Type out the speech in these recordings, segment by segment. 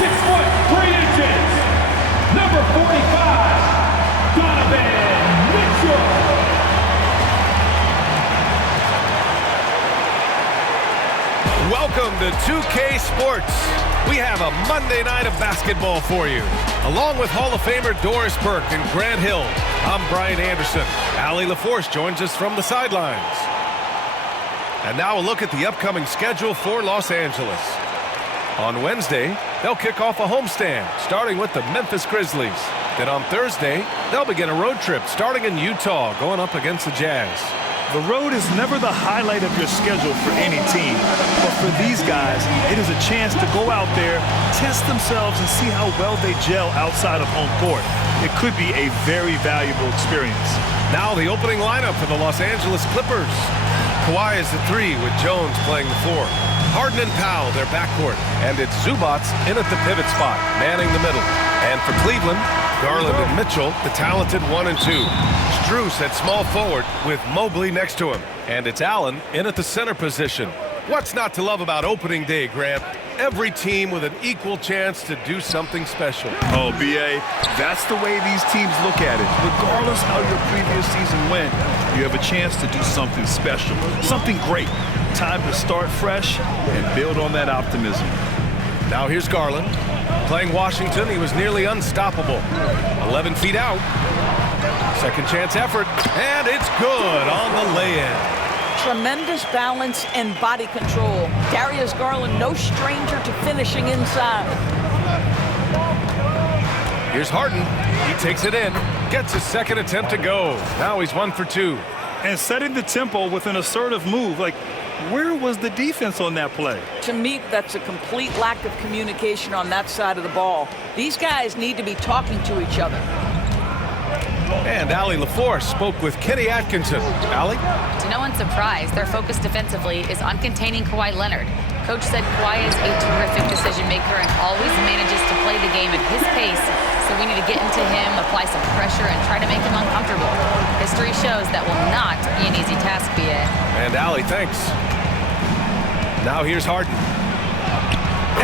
6 foot 3 inches, number 45, Donovan Mitchell. Welcome to 2K Sports. We have a Monday night of basketball for you. Along with Hall of Famer Doris Burke and Grant Hill, I'm Brian Anderson. Allie LaForce joins us from the sidelines. And now a look at the upcoming schedule for Los Angeles. On Wednesday, they'll kick off a homestand, starting with the Memphis Grizzlies. Then on Thursday, they'll begin a road trip, starting in Utah, going up against the Jazz. The road is never the highlight of your schedule for any team. But for these guys, it is a chance to go out there, test themselves, and see how well they gel outside of home court. It could be a very valuable experience. Now the opening lineup for the Los Angeles Clippers. Kawhi is the 3 with Jones playing the 4. Harden and Powell, their backcourt. And it's Zubac in at the pivot spot, manning the middle. And for Cleveland, Garland and Mitchell, the talented 1 and 2. Strus at small forward with Mobley next to him. And it's Allen in at the center position. What's not to love about opening day, Grant? Every team with an equal chance to do something special. Oh, B.A., that's the way these teams look at it. Regardless how your previous season went, you have a chance to do something special, something great. Time to start fresh and build on that optimism. Now here's Garland. Playing Washington, he was nearly unstoppable. 11 feet out. Second chance effort, and it's good on the lay-in. Tremendous balance and body control. Darius Garland, no stranger to finishing inside. Here's Harden. He takes it in, gets his second attempt to go. Now he's 1 for 2. And setting the tempo with an assertive move. Like, where was the defense on that play? To me, that's a complete lack of communication on that side of the ball. These guys need to be talking to each other. And Allie LaForce spoke with Kenny Atkinson. Allie? To no one's surprise, their focus defensively is on containing Kawhi Leonard. Coach said Kawhi is a terrific decision maker and always manages to play the game at his pace, so we need to get into him, apply some pressure, and try to make him uncomfortable. History shows that will not be an easy task, B.A. And Allie, thanks. Now here's Harden.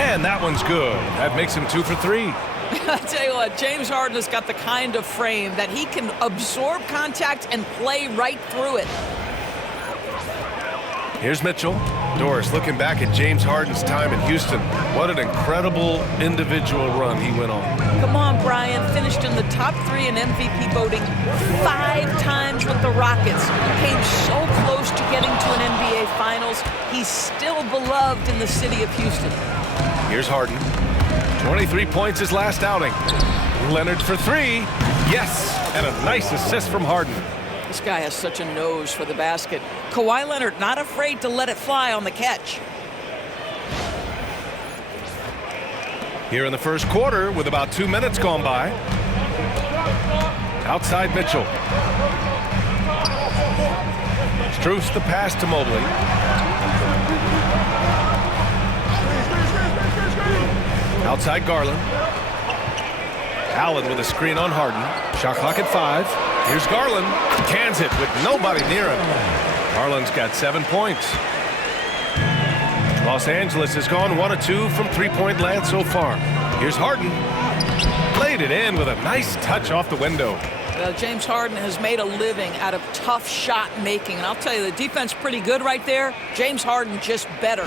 And that one's good. That makes him 2 for 3. I tell you what, James Harden has got the kind of frame that he can absorb contact and play right through it. Here's Mitchell. Doris looking back at James Harden's time in Houston. What an incredible individual run he went on. Come on, Brian. Finished in the top 3 in MVP voting 5 times with the Rockets. Came so close to getting to an NBA Finals. He's still beloved in the city of Houston. Here's Harden. 23 points his last outing. Leonard for 3. Yes, and a nice assist from Harden. This guy has such a nose for the basket. Kawhi Leonard not afraid to let it fly on the catch. Here in the first quarter with about 2 minutes gone by. Outside Mitchell. Strus the pass to Mobley. Outside Garland. Allen with a screen on Harden. Shot clock at 5. Here's Garland. Cans it with nobody near him. Garland's got 7 points. Los Angeles has gone 1 of 2 from three-point land so far. Here's Harden. Laid it in with a nice touch off the window. Well, James Harden has made a living out of tough shot making. And I'll tell you, the defense pretty good right there. James Harden just better.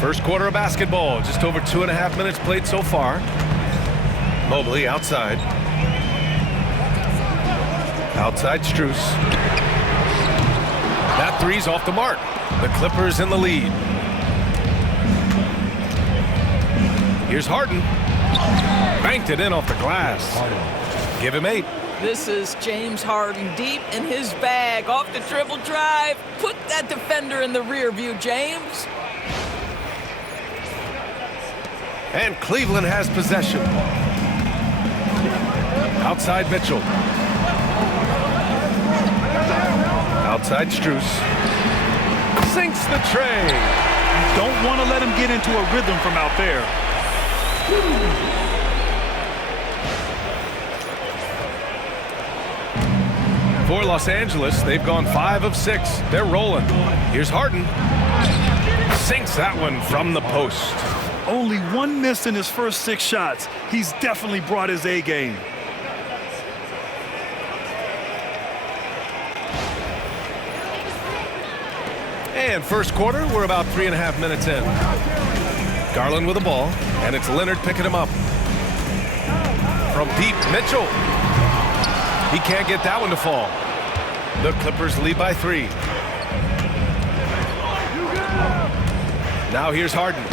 First quarter of basketball, just over 2.5 minutes played so far. Mobley outside. Outside Strus. That three's off the mark. The Clippers in the lead. Here's Harden. Banked it in off the glass. Give him 8. This is James Harden deep in his bag. Off the dribble drive. Put that defender in the rear view, James. And Cleveland has possession. Outside Mitchell. Outside Strus. Sinks the tray. You don't want to let him get into a rhythm from out there. For Los Angeles, they've gone 5 of 6. They're rolling. Here's Harden. Sinks that one from the post. Only one miss in his first 6 shots. He's definitely brought his A game. And first quarter, we're about 3.5 minutes in. Garland with the ball, and it's Leonard picking him up. From deep, Mitchell. He can't get that one to fall. The Clippers lead by 3. Now here's Harden.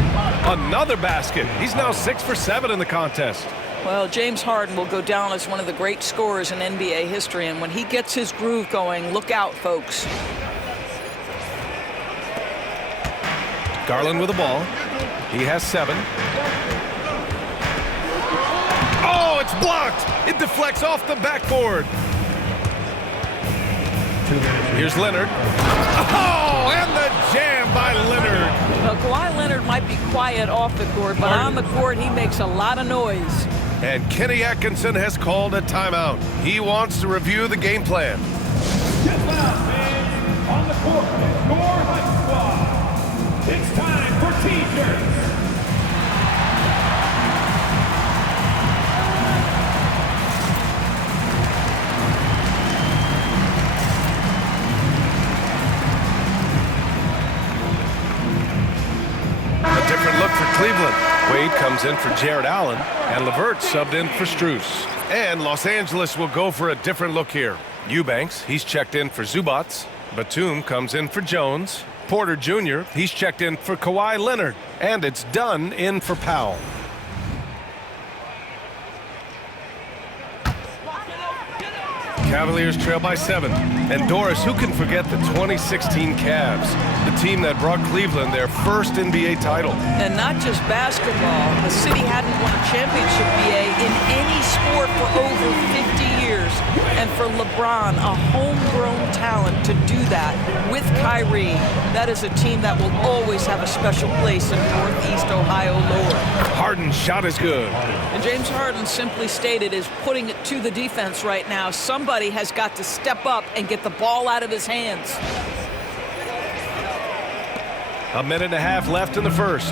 Another basket. He's now 6 for 7 in the contest. Well, James Harden will go down as one of the great scorers in NBA history, and when he gets his groove going, look out, folks. Garland with the ball. He has 7. Oh, it's blocked. It deflects off the backboard. Here's Leonard. Oh, and the jam by Leonard. Well, Kawhi Leonard might be quiet off the court, but on the court, he makes a lot of noise. And Kenny Atkinson has called a timeout. He wants to review the game plan. Get loud, fans. On the court, Score Hut Squad. It's time for T-shirts. A different look for Cleveland. Wade comes in for Jared Allen, and LeVert subbed in for Strus. And Los Angeles will go for a different look here. Eubanks, he's checked in for Zubats. Batum comes in for Jones. Porter Jr., he's checked in for Kawhi Leonard. And it's Dunn in for Powell. Cavaliers trail by 7. And Doris, who can forget the 2016 Cavs, the team that brought Cleveland their first NBA title. And not just basketball. The city hadn't won a championship, BA, in any sport for over 50 years. And for LeBron, a homegrown talent, to do that with Kyrie, that is a team that will always have a special place in Northeast Ohio lore. Harden's shot is good. And James Harden, simply stated, is putting it to the defense right now. Somebody has got to step up and get the ball out of his hands. 1.5 minutes left in the first.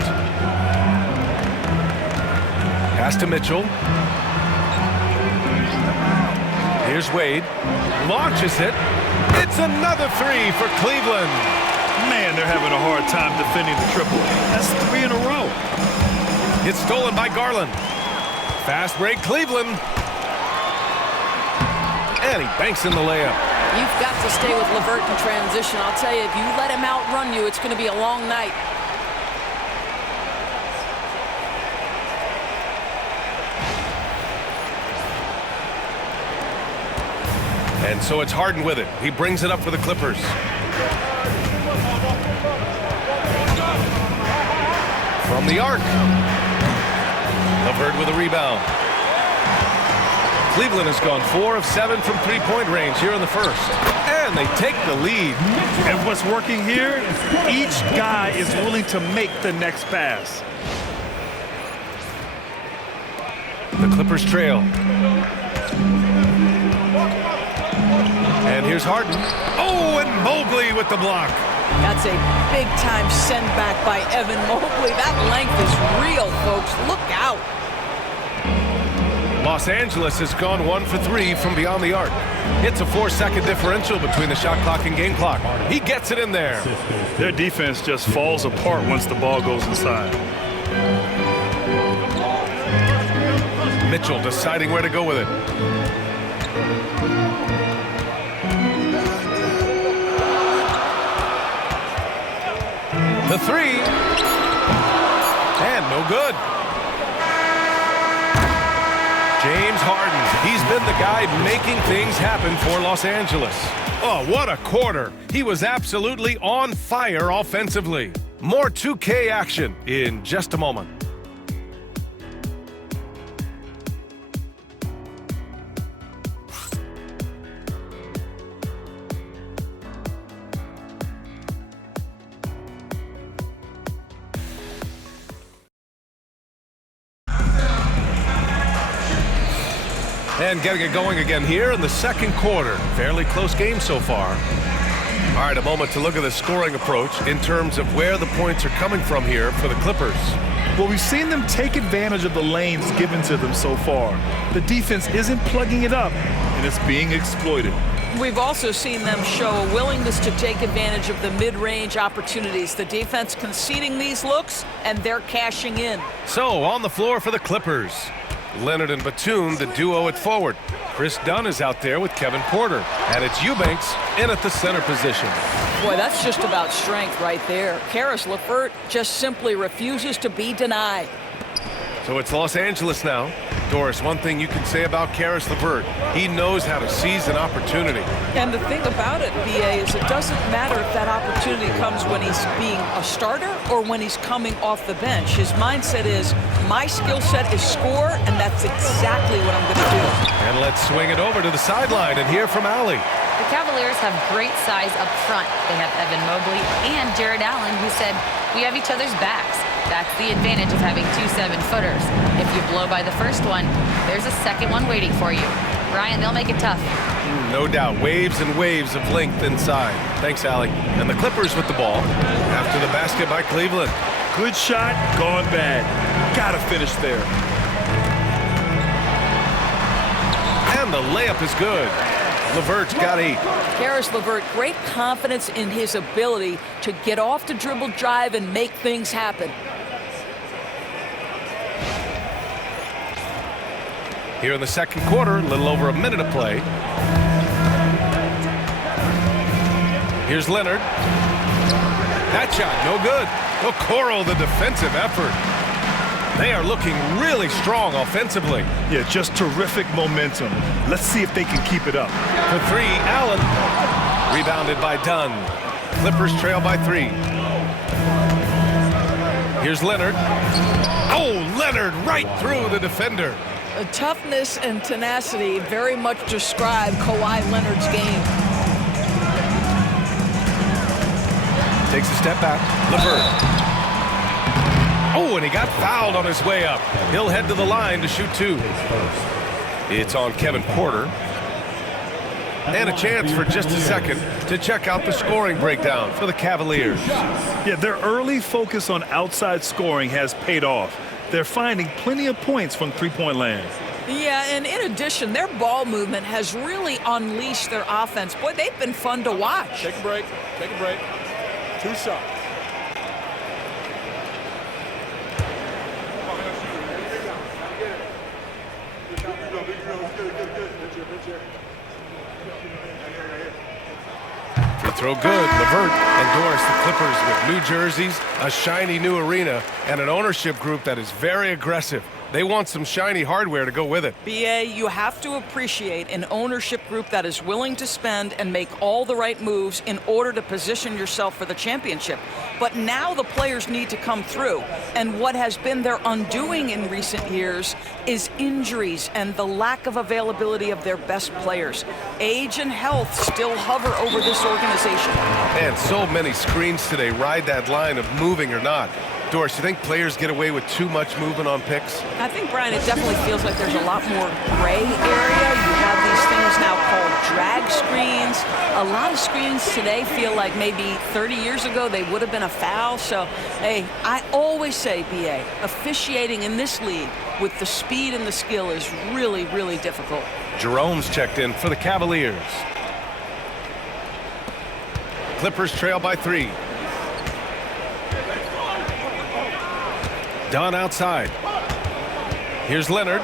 Pass to Mitchell. Here's Wade. Launches it. It's another 3 for Cleveland. Man, they're having a hard time defending the triple. That's 3 in a row. It's stolen by Garland. Fast break, Cleveland. And he banks in the layup. You've got to stay with LeVert in transition. I'll tell you, if you let him outrun you, it's going to be a long night. And so it's Harden with it. He brings it up for the Clippers. From the arc. LeVert with a rebound. Cleveland has gone 4 of 7 from three-point range here in the first. And they take the lead. And what's working here, each guy is willing to make the next pass. The Clippers trail. And here's Harden. Oh, and Mobley with the block. That's a big-time send back by Evan Mobley. That length is real, folks. Look out. Los Angeles has gone 1 for 3 from beyond the arc. It's a 4-second differential between the shot clock and game clock. He gets it in there. Their defense just falls apart once the ball goes inside. Mitchell deciding where to go with it. The 3. And no good. James Harden, he's been the guy making things happen for Los Angeles. Oh, what a quarter. He was absolutely on fire offensively. More 2K action in just a moment. And getting it going again here in the second quarter. Fairly close game so far. All right, a moment to look at the scoring approach in terms of where the points are coming from here for the Clippers. Well, we've seen them take advantage of the lanes given to them so far. The defense isn't plugging it up, and it's being exploited. We've also seen them show a willingness to take advantage of the mid-range opportunities. The defense conceding these looks, and they're cashing in. So, on the floor for the Clippers, Leonard and Batum, the duo at forward. Chris Dunn is out there with Kevin Porter. And it's Eubanks in at the center position. Boy, that's just about strength right there. Caris LeVert just simply refuses to be denied. So it's Los Angeles now. Doris, one thing you can say about Caris LeVert, he knows how to seize an opportunity. And the thing about it, BA, is it doesn't matter if that opportunity comes when he's being a starter or when he's coming off the bench. His mindset is, my skill set is score, and that's exactly what I'm going to do. And let's swing it over to the sideline and hear from Allie. The Cavaliers have great size up front. They have Evan Mobley and Jared Allen, who said, we have each other's backs. That's the advantage of having 2 7-footers. If you blow by the first one, there's a second one waiting for you. Brian, they'll make it tough. No doubt. Waves and waves of length inside. Thanks, Allie. And the Clippers with the ball after the basket by Cleveland. Good shot, gone bad. Gotta finish there. And the layup is good. LeVert's got 8. Caris LeVert, great confidence in his ability to get off the dribble drive and make things happen. Here in the second quarter, a little over a minute of play. Here's Leonard. That shot, no good. Okoro, the defensive effort. They are looking really strong offensively. Yeah, just terrific momentum. Let's see if they can keep it up. For 3, Allen. Rebounded by Dunn. Clippers trail by 3. Here's Leonard. Oh, Leonard right through the defender. Toughness and tenacity very much describe Kawhi Leonard's game. Takes a step back. LeVert. Oh, and he got fouled on his way up. He'll head to the line to shoot 2. It's on Kevin Porter. And a chance for just a second to check out the scoring breakdown for the Cavaliers. Yeah, their early focus on outside scoring has paid off. They're finding plenty of points from three-point land. Yeah, and in addition, their ball movement has really unleashed their offense. Boy, they've been fun to watch. Take a break. Take a break. 2 shots. Free throw good. LeVert and Doris, the Clippers with new jerseys, a shiny new arena, and an ownership group that is very aggressive. They want some shiny hardware to go with it. BA, you have to appreciate an ownership group that is willing to spend and make all the right moves in order to position yourself for the championship. But now the players need to come through. And what has been their undoing in recent years is injuries and the lack of availability of their best players. Age and health still hover over this organization. And so many screens today ride that line of moving or not. Doris, you think players get away with too much movement on picks? I think, Brian, it definitely feels like there's a lot more gray area. You have these things now called drag screens. A lot of screens today feel like maybe 30 years ago they would have been a foul. So, hey, I always say, BA, officiating in this league with the speed and the skill is really, really difficult. Jerome's checked in for the Cavaliers. Clippers trail by 3. Dunn outside. Here's Leonard.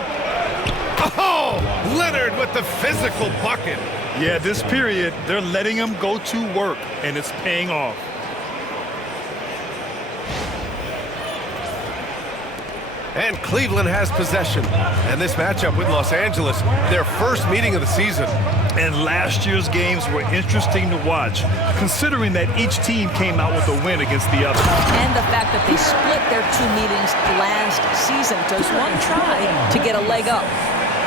Oh, Leonard with the physical bucket. Yeah, this period, they're letting him go to work, and it's paying off. And Cleveland has possession. And this matchup with Los Angeles, their first meeting of the season. And last year's games were interesting to watch, considering that each team came out with a win against the other. And the fact that they split their 2 meetings last season. Does one try to get a leg up?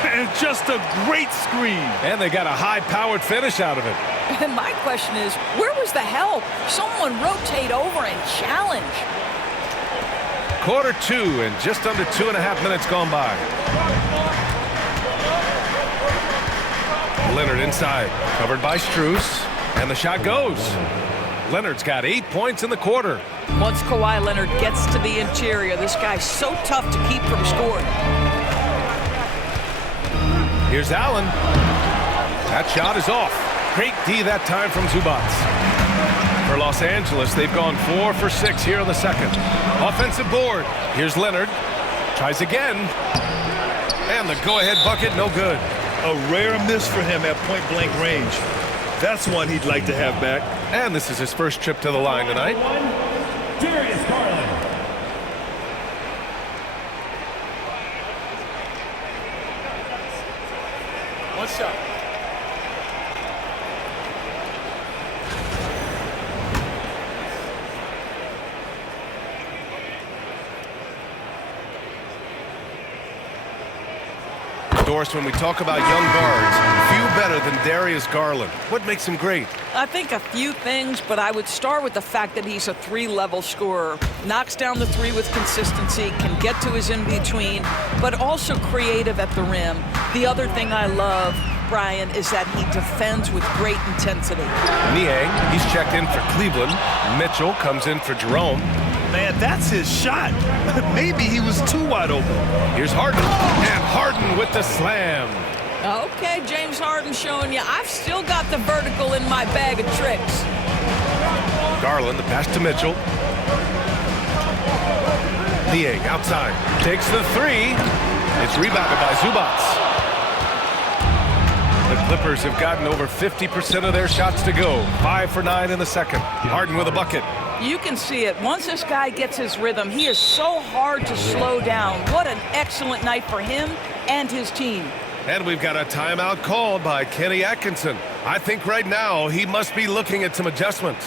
And just a great screen. And they got a high-powered finish out of it. And my question is, where was the help? Someone rotate over and challenge. Quarter 2 and just under 2.5 minutes gone by. Leonard inside, covered by Strus. And the shot goes. Leonard's got 8 points in the quarter. Once Kawhi Leonard gets to the interior, this guy's so tough to keep from scoring. Here's Allen. That shot is off. Great D that time from Zubac. For Los Angeles, they've gone 4 for 6 here in the second. Offensive board. Here's Leonard. Tries again. And the go-ahead bucket, no good. A rare miss for him at point-blank range. That's one he'd like to have back. And this is his first trip to the line tonight. Darius Garland. One shot. Doris, when we talk about young guards, few better than Darius Garland. What makes him great? I think a few things, but I would start with the fact that he's a 3-level scorer. Knocks down the 3 with consistency, can get to his in-between, but also creative at the rim. The other thing I love, Brian, is that he defends with great intensity. Niang, he's checked in for Cleveland. Mitchell comes in for Jerome. Man, that's his shot. Maybe he was too wide open. Here's Harden, and Harden with the slam. Okay, James Harden showing you I've still got the vertical in my bag of tricks. Garland, the pass to Mitchell. Niang outside, takes the 3. It's rebounded by Zubac. The Clippers have gotten over 50% of their shots to go. 5 for 9 in the second. Harden with a bucket. You can see it. Once this guy gets his rhythm, he is so hard to slow down. What an excellent night for him and his team. And we've got a timeout called by Kenny Atkinson. I think right now he must be looking at some adjustments.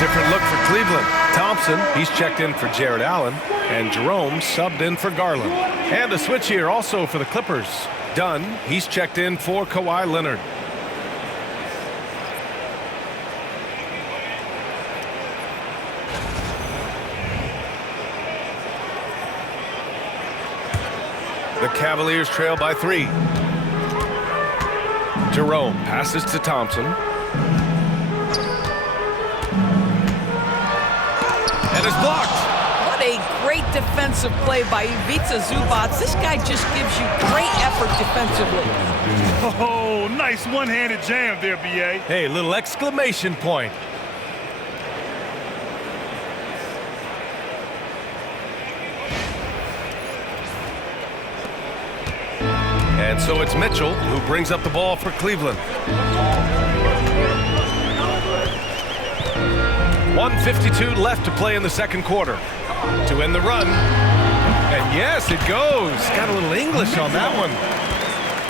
Different look for Cleveland. Thompson, he's checked in for Jared Allen, and Jerome subbed in for Garland. And a switch here also for the Clippers. Dunn, he's checked in for Kawhi Leonard. The Cavaliers trail by 3. Jerome passes to Thompson. And it's blocked. What a great defensive play by Ivica Zubac. This guy just gives you great effort defensively. Oh, nice one-handed jam there, B.A. Hey, little exclamation point. And so it's Mitchell who brings up the ball for Cleveland. 1:52 left to play in the second quarter. To end the run. And yes, it goes. Got a little English on that one.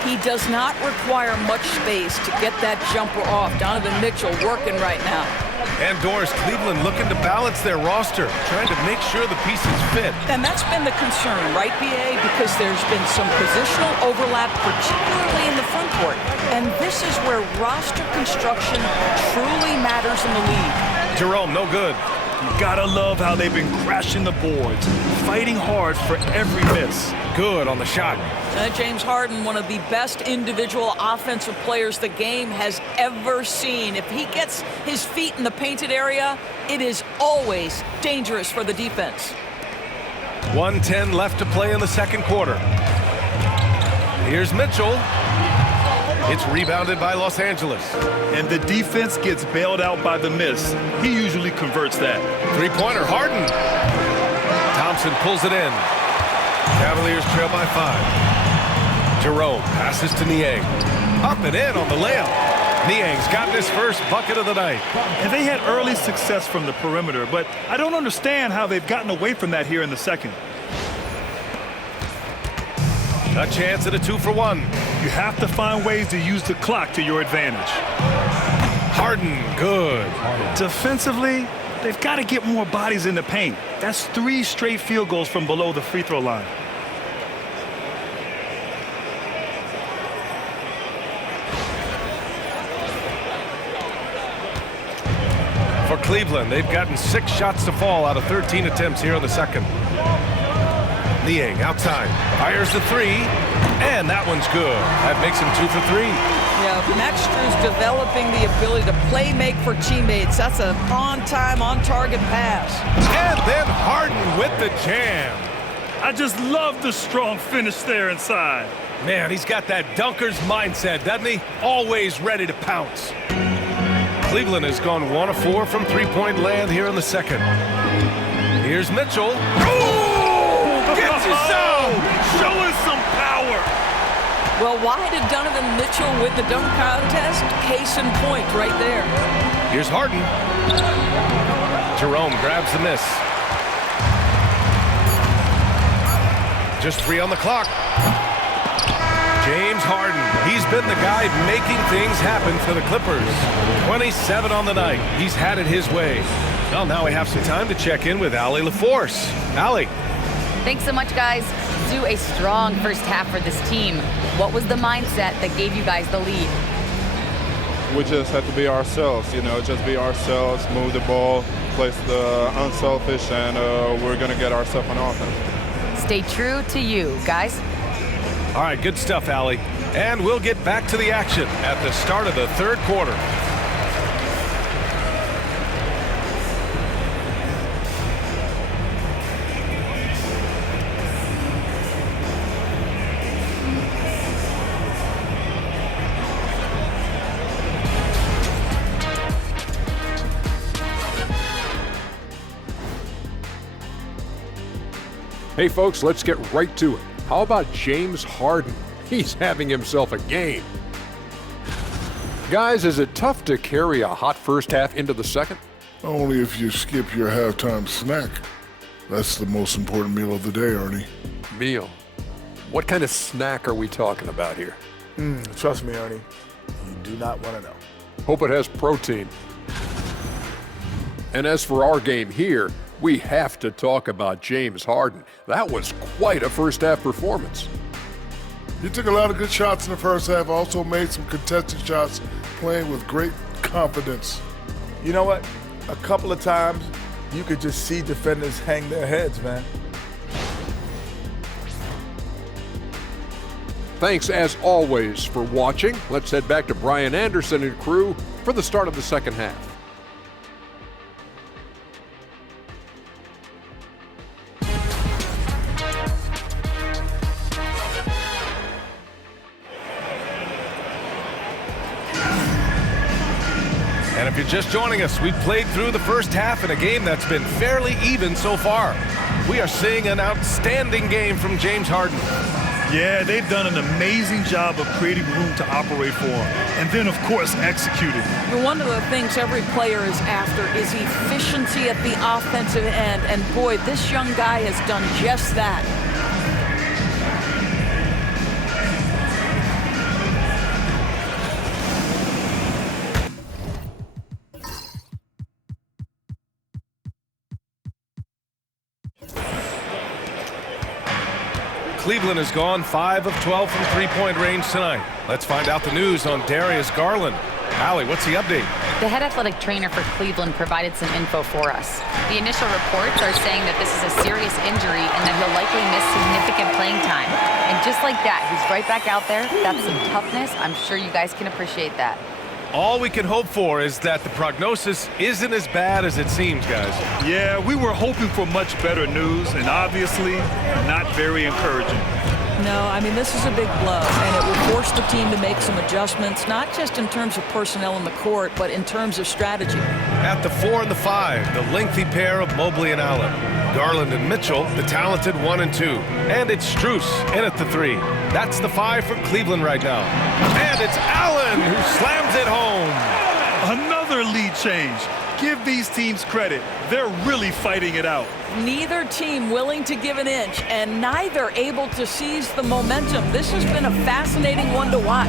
He does not require much space to get that jumper off. Donovan Mitchell working right now. And Doris, Cleveland looking to balance their roster, trying to make sure the pieces fit. And that's been the concern, right, B.A.? Because there's been some positional overlap, particularly in the front court. And this is where roster construction truly matters in the league. Jerome, no good. You gotta love how they've been crashing the boards, fighting hard for every miss. Good on the shot. James Harden, one of the best individual offensive players the game has ever seen. If he gets his feet in the painted area, it is always dangerous for the defense. 1:10 left to play in the second quarter. Here's Mitchell. It's rebounded by Los Angeles. And the defense gets bailed out by the miss. He usually converts that. Three-pointer, Harden. Thompson pulls it in. Cavaliers trail by 5. Jerome passes to Niang. Up and in on the layup. Niang's gotten his first bucket of the night. And they had early success from the perimeter, but I don't understand how they've gotten away from that here in the second. A chance at a 2-for-1. You have to find ways to use the clock to your advantage. Harden, good. Defensively, they've got to get more bodies in the paint. That's 3 straight field goals from below the free throw line. for Cleveland. They've gotten 6 shots to fall out of 13 attempts here in the second. Niang outside, fires the 3, and that one's good. That makes him 2 for 3. Yeah, Max Strus developing the ability to play make for teammates. That's an on-time, on-target pass. And then Harden with the jam. I just love the strong finish there inside. Man, he's got that dunker's mindset, doesn't he? Always ready to pounce. Cleveland has gone 1 of 4 from three-point land here in the second. Here's Mitchell. Oh! Gets his zone! Showing some power. Well, why did Donovan Mitchell win the dunk contest? Case in point right there. Here's Harden. Jerome grabs the miss. Just 3 on the clock. James Harden. He's been the guy making things happen for the Clippers. 27 on the night. He's had it his way. Well, now we have some time to check in with Allie LaForce. Allie. Thanks so much, guys. Sue, a strong first half for this team. What was the mindset that gave you guys the lead? We just have to be ourselves, just be ourselves, move the ball, play the unselfish, and we're going to get ourselves on offense. Stay true to you, guys. All right, good stuff, Allie. And we'll get back to the action at the start of the third quarter. Hey folks, let's get right to it. How about James Harden? He's having himself a game. Guys, is it tough to carry a hot first half into the second? Only if you skip your halftime snack. That's the most important meal of the day, Ernie. Meal? What kind of snack are we talking about here? Trust me, Ernie. You do not want to know. Hope it has protein. And as for our game here, we have to talk about James Harden. That was quite a first half performance. He took a lot of good shots in the first half, also made some contested shots, playing with great confidence. You know what? A couple of times, you could just see defenders hang their heads, man. Thanks as always for watching. Let's head back to Brian Anderson and crew for the start of the second half. And if you're just joining us, we've played through the first half in a game that's been fairly even so far. We are seeing an outstanding game from James Harden. Yeah, they've done an amazing job of creating room to operate for him. And then, of course, executing. One of the things every player is after is efficiency at the offensive end. And boy, this young guy has done just that. Cleveland has gone 5 of 12 from three-point range tonight. Let's find out the news on Darius Garland. Allie, what's the update? The head athletic trainer for Cleveland provided some info for us. The initial reports are saying that this is a serious injury and that he'll likely miss significant playing time. And just like that, he's right back out there. That's some toughness. I'm sure you guys can appreciate that. All we can hope for is that the prognosis isn't as bad as it seems, guys. Yeah, we were hoping for much better news, and obviously not very encouraging. No, I mean, this is a big blow, and it will force the team to make some adjustments, not just in terms of personnel in the court, but in terms of strategy. At the 4 and the 5, the lengthy pair of Mobley and Allen. Garland and Mitchell, the talented 1 and 2. And it's Strus in at the 3. That's the 5 for Cleveland right now. And it's Allen who slams it home. Another lead change. Give these teams credit. They're really fighting it out. Neither team willing to give an inch, and neither able to seize the momentum. This has been a fascinating one to watch.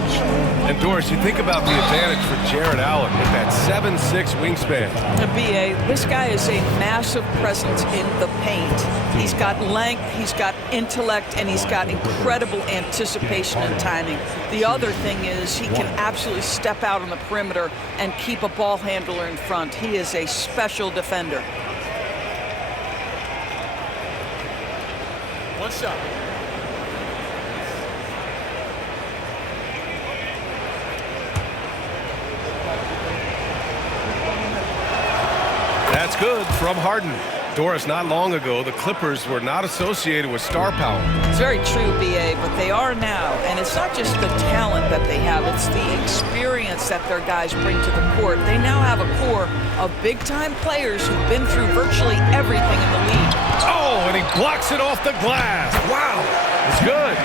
And Doris, you think about the advantage for Jared Allen with that 7'6" wingspan. B.A., this guy is a massive presence in the paint. He's got length, he's got intellect, and he's got incredible anticipation and timing. The other thing is he can absolutely step out on the perimeter and keep a ball handler in front. He is is a special defender. One shot. That's good from Harden. Doris, not long ago, the Clippers were not associated with star power. It's very true, B.A., but they are now. And it's not just the talent that they have, it's the experience that their guys bring to the court. They now have a core of big-time players who've been through virtually everything in the league. Oh, and he blocks it off the glass. Wow, it's good.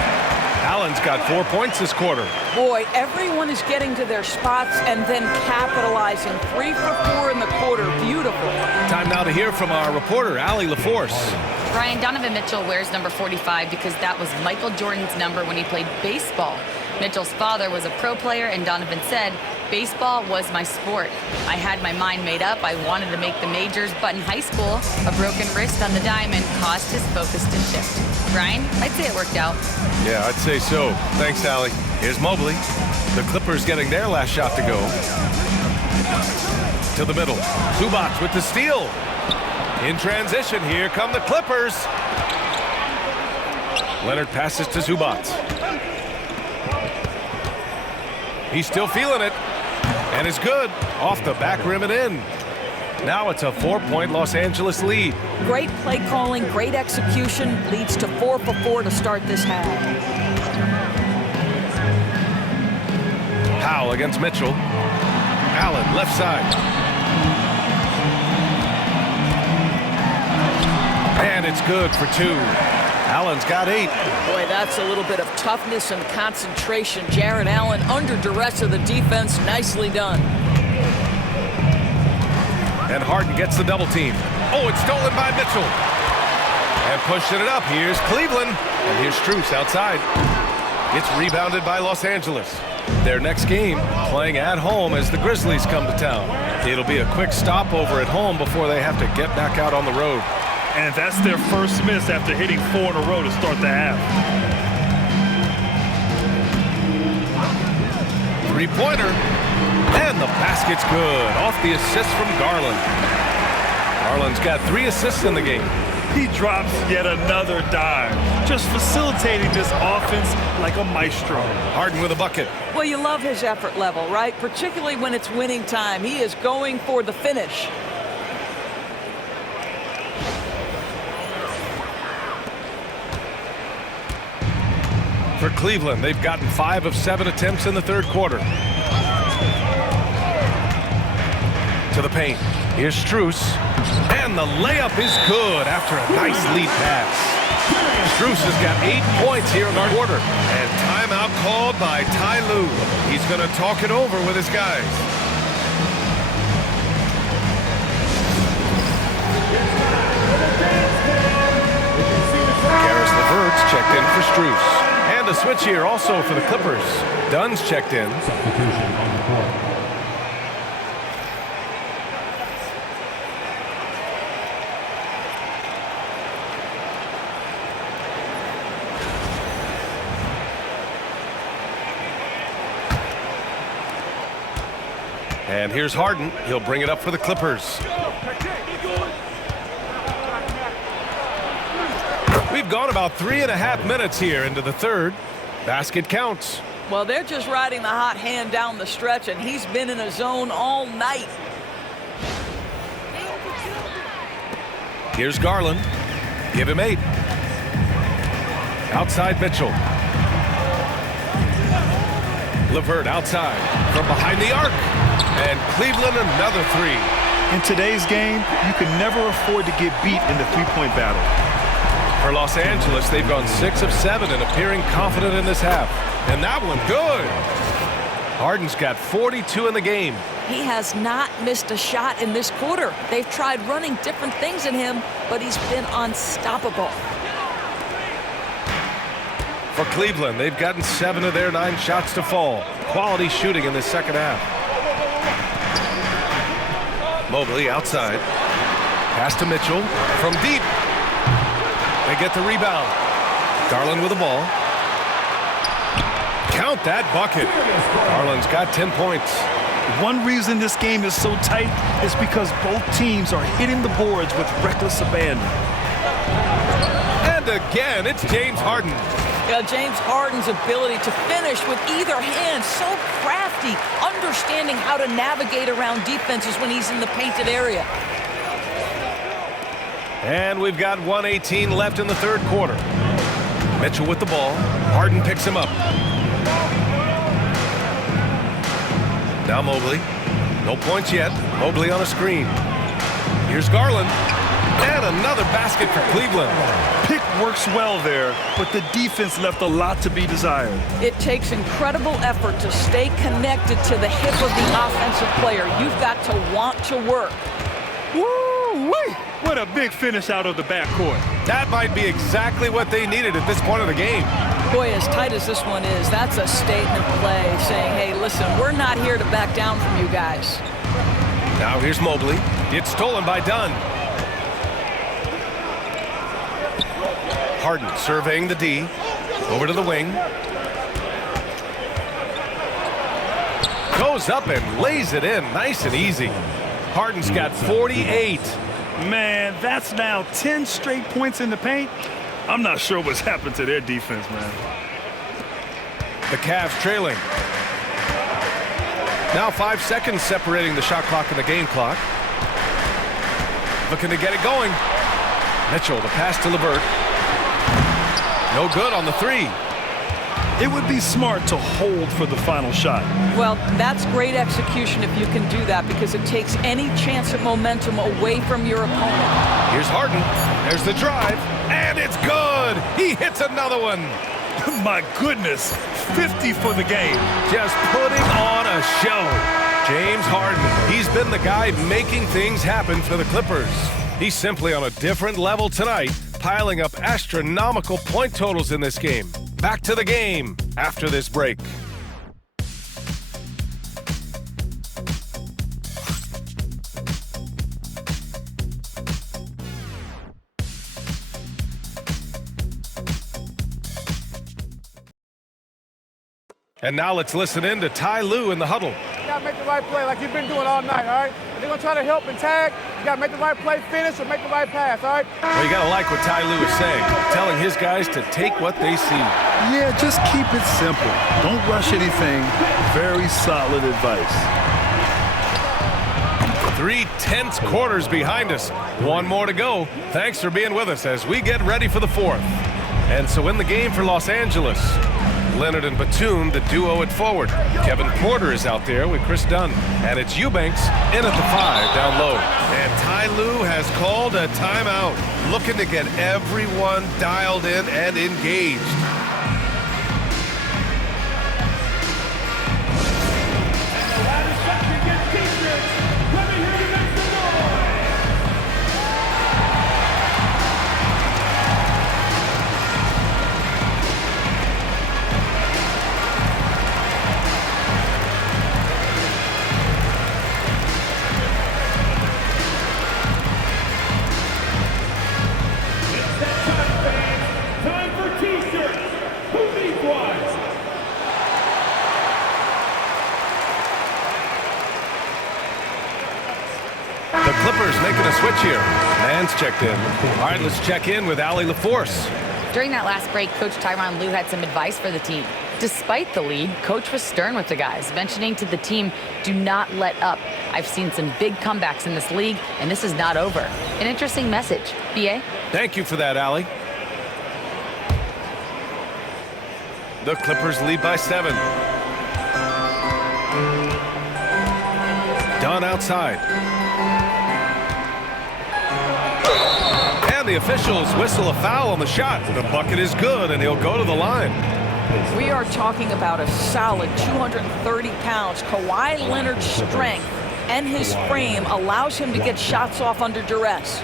Allen's got 4 points this quarter. Boy, everyone is getting to their spots and then capitalizing. 3 for 4 in the quarter. Beautiful. Time now to hear from our reporter, Allie LaForce. Brian, Donovan Mitchell wears number 45 because that was Michael Jordan's number when he played baseball. Mitchell's father was a pro player, and Donovan said, "Baseball was my sport. I had my mind made up. I wanted to make the majors, but in high school, a broken wrist on the diamond caused his focus to shift." Brian, I'd say it worked out. Yeah, I'd say so. Thanks, Allie. Here's Mobley. The Clippers getting their last shot to go. To the middle. Zubac with the steal. In transition, here come the Clippers. Leonard passes to Zubac. He's still feeling it. And it's good. Off the back rim and in. Now it's a 4-point Los Angeles lead. Great play calling, great execution, leads to 4 for 4 to start this half. Powell against Mitchell. Allen, left side. And it's good for 2. Allen's got 8. Boy, that's a little bit of toughness and concentration. Jarrett Allen under duress of the defense. Nicely done. And Harden gets the double team. Oh, it's stolen by Mitchell. And pushing it up. Here's Cleveland. And here's Strus outside. It's rebounded by Los Angeles. Their next game, playing at home as the Grizzlies come to town. It'll be a quick stopover at home before they have to get back out on the road. And that's their first miss after hitting 4 in a row to start the half. 3-pointer. And the basket's good. Off the assist from Garland. Garland's got 3 assists in the game. He drops yet another dime, just facilitating this offense like a maestro. Harden with a bucket. Well, you love his effort level, right? Particularly when it's winning time. He is going for the finish. For Cleveland, they've gotten 5 of 7 attempts in the third quarter. To the paint. Here's Strus. And the layup is good after a nice lead pass. Strus has got 8 points here in the quarter. And timeout called by Ty Lue. He's going to talk it over with his guys. Karis LeVert's checked in for Strus. And a switch here also for the Clippers. Dunn's checked in. Substitution on the court. And here's Harden. He'll bring it up for the Clippers. We've gone about 3.5 minutes here into the third. Basket counts. Well, they're just riding the hot hand down the stretch, and he's been in a zone all night. Here's Garland. Give him 8. Outside Mitchell. LeVert outside from behind the arc. And Cleveland another 3. In today's game, you can never afford to get beat in the three-point battle. For Los Angeles, they've gone 6 of 7 and appearing confident in this half. And that one good. Harden's got 42 in the game. He has not missed a shot in this quarter. They've tried running different things in him, but he's been unstoppable. For Cleveland, they've gotten 7 of their 9 shots to fall. Quality shooting in the second half. Mobley outside. Pass to Mitchell from deep. They get the rebound. Garland with the ball. Count that bucket. Garland's got 10 points. One reason this game is so tight is because both teams are hitting the boards with reckless abandon. And again, it's James Harden. Yeah, James Harden's ability to finish with either hand, so crafty, understanding how to navigate around defenses when he's in the painted area. And we've got 1:18 left in the third quarter. Mitchell with the ball. Harden picks him up. Now Mobley. No points yet. Mobley on a screen. Here's Garland. And another basket for Cleveland. Pick works well there, but the defense left a lot to be desired. It takes incredible effort to stay connected to the hip of the offensive player. You've got to want to work. Woo-wee! What a big finish out of the backcourt. That might be exactly what they needed at this point of the game. Boy, as tight as this one is, that's a statement play saying, hey, listen, we're not here to back down from you guys. Now here's Mobley. It's stolen by Dunn. Harden surveying the D. Over to the wing. Goes up and lays it in nice and easy. Harden's got 48. Man, that's now 10 straight points in the paint. I'm not sure what's happened to their defense, man. The Cavs trailing. Now 5 seconds separating the shot clock and the game clock. Looking to get it going. Mitchell, the pass to LeVert. No good on the three. It would be smart to hold for the final shot. Well, that's great execution if you can do that, because it takes any chance of momentum away from your opponent. Here's Harden. There's the drive. And it's good. He hits another one. My goodness, 50 for the game. Just putting on a show. James Harden, he's been the guy making things happen for the Clippers. He's simply on a different level tonight, piling up astronomical point totals in this game. Back to the game after this break. And now let's listen in to Ty Lue in the huddle. You gotta make the right play like you've been doing all night, all right? If they're gonna try to help and tag, you gotta make the right play, finish, or make the right pass, all right? Well, you gotta like what Ty Lue is saying, telling his guys to take what they see. Yeah, just keep it simple. Don't rush anything. Very solid advice. 3 tense quarters behind us. One more to go. Thanks for being with us as we get ready for the fourth. And so in the game for Los Angeles, Leonard and Batum, the duo at forward. Kevin Porter is out there with Chris Dunn. And it's Eubanks in at the 5 down low. And Ty Lue has called a timeout, looking to get everyone dialed in and engaged. Clippers making a switch here. Man's checked in. All right, let's check in with Allie LaForce. During that last break, Coach Tyronn Lue had some advice for the team. Despite the lead, Coach was stern with the guys, mentioning to the team, do not let up. I've seen some big comebacks in this league, and this is not over. An interesting message. B.A.? Thank you for that, Allie. The Clippers lead by 7. Dunn outside. And the officials whistle a foul on the shot. The bucket is good, and he'll go to the line. We are talking about a solid 230 pounds. Kawhi Leonard's strength and his frame allows him to get shots off under duress.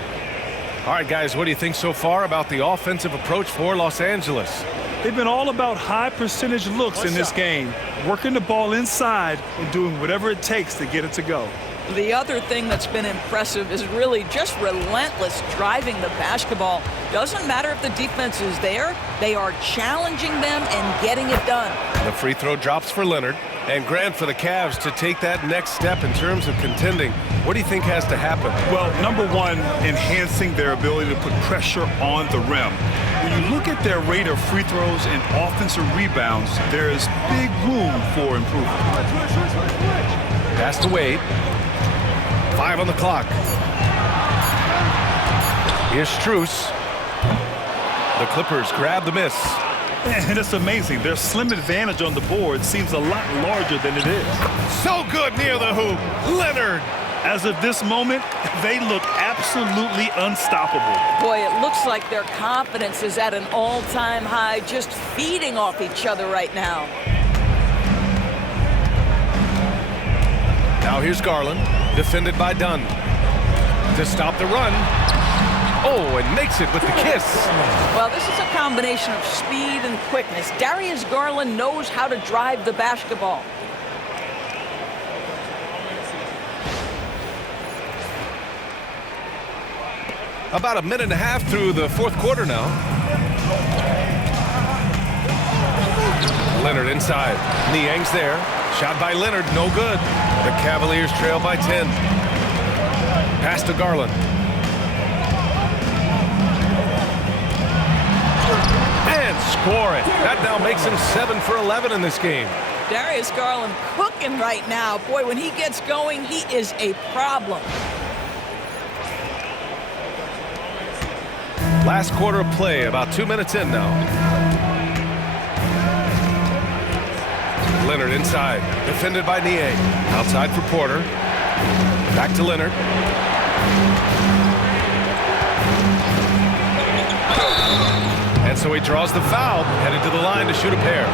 All right, guys, what do you think so far about the offensive approach for Los Angeles? They've been all about high percentage looks in this game, working the ball inside and doing whatever it takes to get it to go. The other thing that's been impressive is really just relentless driving the basketball. Doesn't matter if the defense is there, they are challenging them and getting it done. The free throw drops for Leonard. And Grant, for the Cavs to take that next step in terms of contending, what do you think has to happen? Well, number one, enhancing their ability to put pressure on the rim. When you look at their rate of free throws and offensive rebounds, there is big room for improvement. Pass to Wade. 5 on the clock. Here's Strus. The Clippers grab the miss. And it's amazing. Their slim advantage on the board seems a lot larger than it is. So good near the hoop. Leonard. As of this moment, they look absolutely unstoppable. Boy, it looks like their confidence is at an all-time high, just feeding off each other right now. Now here's Garland, defended by Dunn. To stop the run. Oh, and makes it with the kiss. Well, this is a combination of speed and quickness. Darius Garland knows how to drive the basketball. About a minute and a half through the fourth quarter now. Leonard inside. Niang's there. Shot by Leonard, no good. The Cavaliers trail by 10. Pass to Garland. And score it. That now makes him 7 for 11 in this game. Darius Garland cooking right now. Boy, when he gets going, he is a problem. Last quarter of play, about 2 minutes in now. Leonard inside, defended by Niang. Outside for Porter. Back to Leonard. And so he draws the foul, headed to the line to shoot a pair.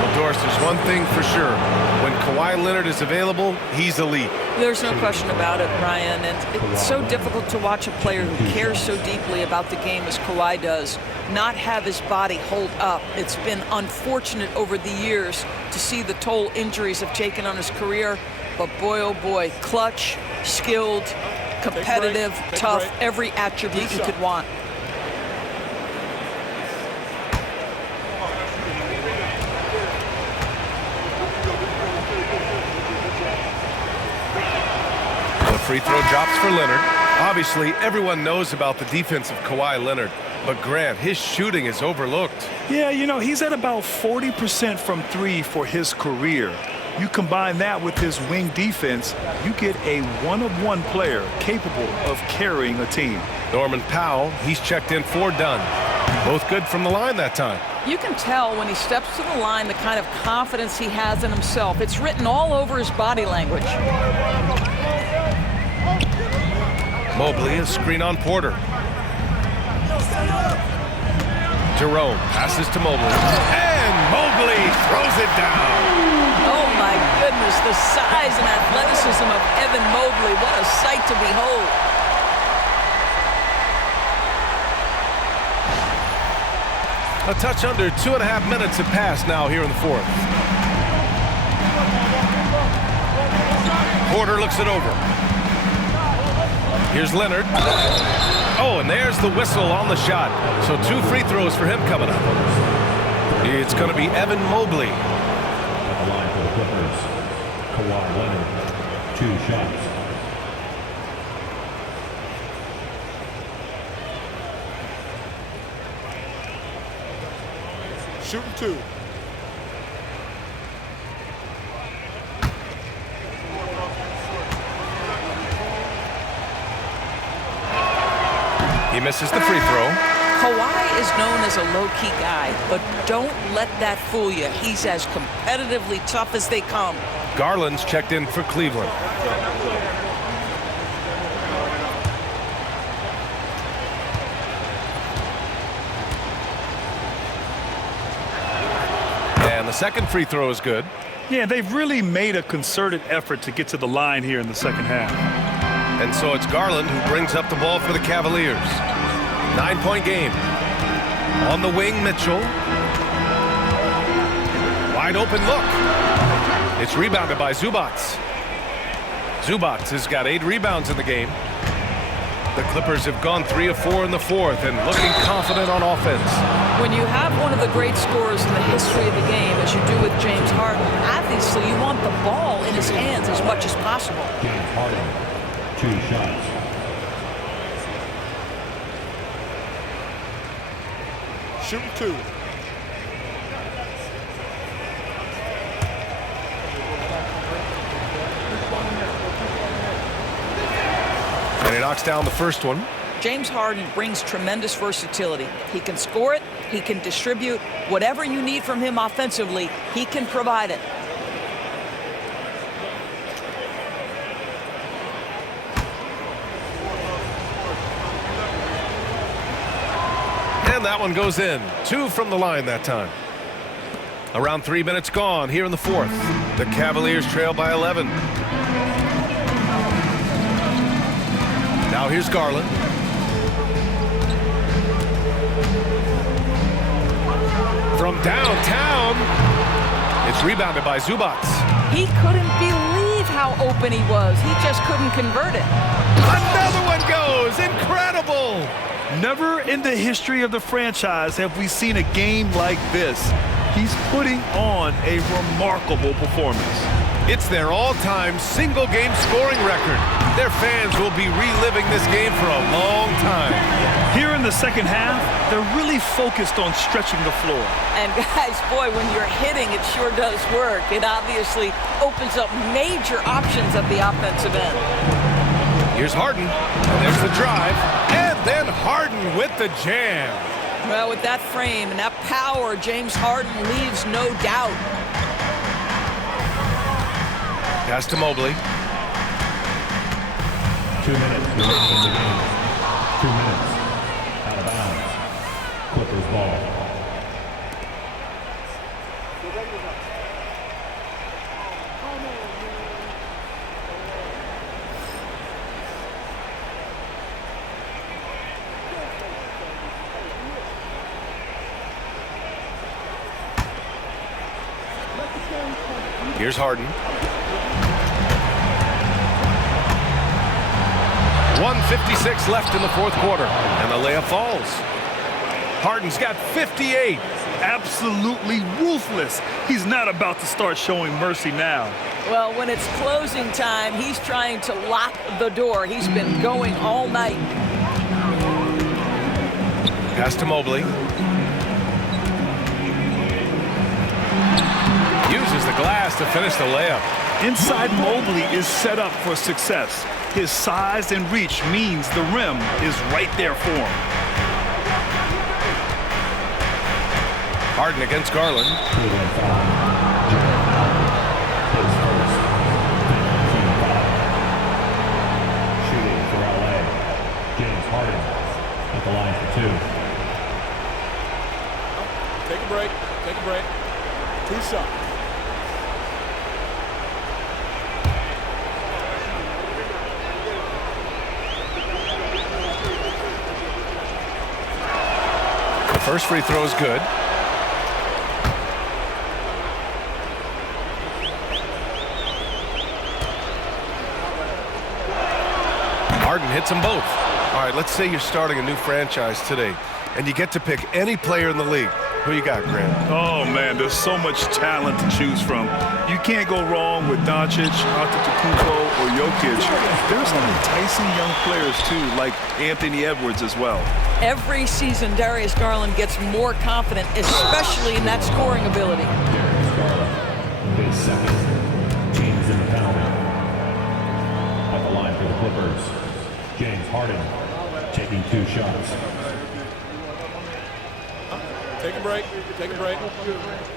Well, Doris, there's one thing for sure. When Kawhi Leonard is available, he's elite. There's no question about it, Brian. And it's so difficult to watch a player who cares so deeply about the game as Kawhi does not have his body hold up. It's been unfortunate over the years to see the toll injuries have taken on his career. But boy, oh boy, clutch, skilled, competitive, tough, every attribute you could want. Free throw drops for Leonard. Obviously, everyone knows about the defense of Kawhi Leonard, but Grant, his shooting is overlooked. Yeah, you know, he's at about 40% from three for his career. You combine that with his wing defense, you get a one-of-one player capable of carrying a team. Norman Powell, he's checked in for Dunn. Both good from the line that time. You can tell when he steps to the line the kind of confidence he has in himself. It's written all over his body language. Mobley, a screen on Porter. Jerome passes to Mobley. And Mobley throws it down. Oh my goodness, the size and athleticism of Evan Mobley. What a sight to behold. A touch under 2.5 minutes have passed now here in the fourth. Porter looks it over. Here's Leonard. Oh, and there's the whistle on the shot. So 2 free throws for him coming up. It's going to be Evan Mobley. At the line for the Clippers, Kawhi Leonard, 2 shots. Shooting 2. He misses the free throw. Kawhi is known as a low-key guy, but don't let that fool you. He's as competitively tough as they come. Garland's checked in for Cleveland. And the second free throw is good. Yeah, they've really made a concerted effort to get to the line here in the second half. And so it's Garland who brings up the ball for the Cavaliers. 9-point game. On the wing, Mitchell. Wide open look. It's rebounded by Zubac. Zubac has got 8 rebounds in the game. The Clippers have gone 3 of 4 in the fourth and looking confident on offense. When you have one of the great scorers in the history of the game, as you do with James Harden, obviously you want the ball in his hands as much as possible. James Harden, 2 shots. Shooting 2. And he knocks down the first one. James Harden brings tremendous versatility. He can score it, he can distribute. Whatever you need from him offensively, he can provide it. And that one goes in. 2 from the line that time. Around 3 minutes gone here in the fourth. The Cavaliers trail by 11. Now here's Garland. From downtown, it's rebounded by Zubac. He couldn't believe how open he was. He just couldn't convert it. Another one goes. Incredible. Never in the history of the franchise have we seen a game like this. He's putting on a remarkable performance. It's their all-time single-game scoring record. Their fans will be reliving this game for a long time. Here in the second half, they're really focused on stretching the floor. And guys, boy, when you're hitting, it sure does work. It obviously opens up major options at the offensive end. Here's Harden. And there's the drive. And then Harden with the jam. Well, with that frame and that power, James Harden leaves no doubt. Pass to Mobley. 2 minutes remaining in the game. 2 minutes. Out of bounds. Clippers ball. Here's Harden. 1:56 left in the fourth quarter, and the layup falls. Harden's got 58. Absolutely ruthless. He's not about to start showing mercy now. Well, when it's closing time, he's trying to lock the door. He's been going all night. Pass to Mobley. Uses the glass to finish the layup. Inside Mobley is set up for success. His size and reach means the rim is right there for him. Harden against Garland. Cleveland foul. His first. Team foul. Shooting for LA. James Harden at the line for 2. Take a break. Take a break. 2 shots. The first free throw is good. Harden hits them both. All right, let's say you're starting a new franchise today, and you get to pick any player in the league. Who you got, Grant? Oh, man, there's so much talent to choose from. You can't go wrong with Doncic, Antetokounmpo, or Jokic. There's some enticing young players, too, like Anthony Edwards as well. Every season, Darius Garland gets more confident, especially in that scoring ability. Darius Garland, his second. Teams in the penalty. At the line for the Clippers, James Harden taking 2 shots. Take a break. Take a break.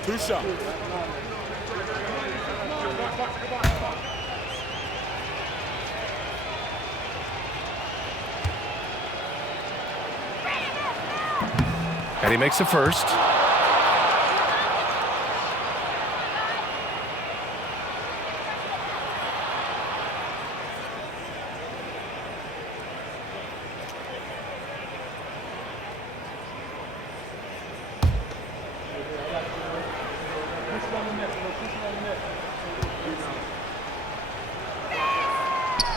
2 shots. And he makes the first.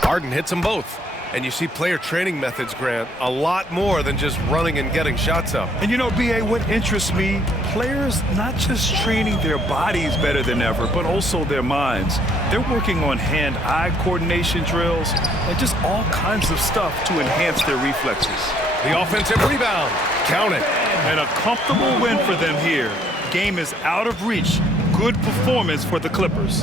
Harden hits them both. And you see player training methods, Grant, a lot more than just running and getting shots up. And you know, B.A., what interests me, players not just training their bodies better than ever, but also their minds. They're working on hand-eye coordination drills and just all kinds of stuff to enhance their reflexes. The offensive rebound. Count it. And a comfortable win for them here. Game is out of reach. Good performance for the Clippers.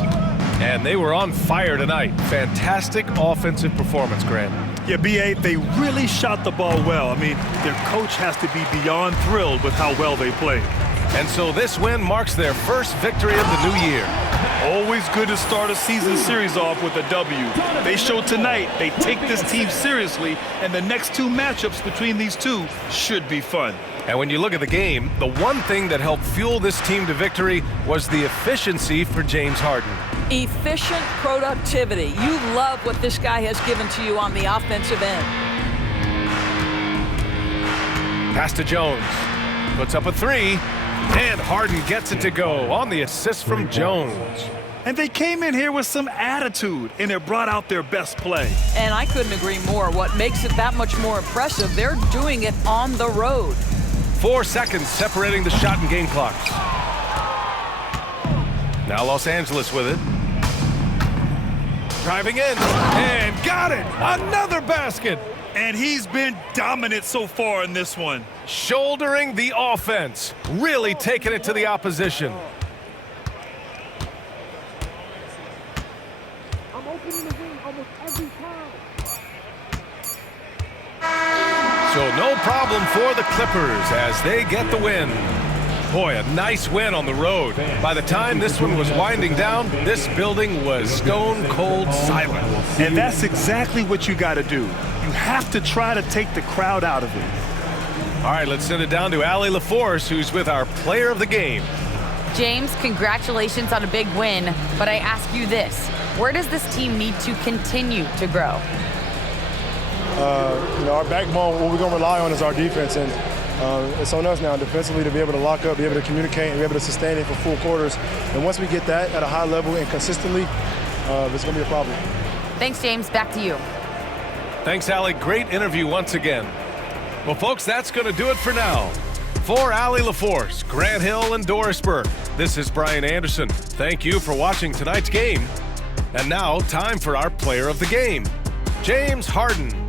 And they were on fire tonight. Fantastic offensive performance, Grant. Yeah, B.A., they really shot the ball well. I mean, their coach has to be beyond thrilled with how well they played. And so this win marks their first victory of the new year. Always good to start a season series off with a W. They showed tonight they take this team seriously, and the next two matchups between these two should be fun. And when you look at the game, the one thing that helped fuel this team to victory was the efficiency for James Harden. Efficient productivity. You love what this guy has given to you on the offensive end. Pass to Jones. Puts up a three. And Harden gets it to go on the assist from Jones. And they came in here with some attitude, and it brought out their best play. And I couldn't agree more. What makes it that much more impressive, they're doing it on the road. 4 seconds separating the shot and game clocks. Now Los Angeles with it. Driving in, and got it! Another basket! And he's been dominant so far in this one. Shouldering the offense, really taking it to the opposition. I'm opening the ring almost every time. So no problem for the Clippers as they get the win. Boy, a nice win on the road. By the time this one was winding down, this building was stone cold silent. And that's exactly what you got to do. You have to try to take the crowd out of it. All right, let's send it down to Allie LaForce, who's with our player of the game. James, congratulations on a big win, but I ask you this. Where does this team need to continue to grow? Our backbone, what we're going to rely on is our defense, and it's on us now defensively to be able to lock up, be able to communicate, and be able to sustain it for full quarters. And once we get that at a high level and consistently, it's going to be a problem. Thanks, James. Back to you. Thanks, Allie. Great interview once again. Well, folks, that's going to do it for now. For Allie LaForce, Grant Hill, and Doris Burke, this is Brian Anderson. Thank you for watching tonight's game. And now, time for our player of the game, James Harden.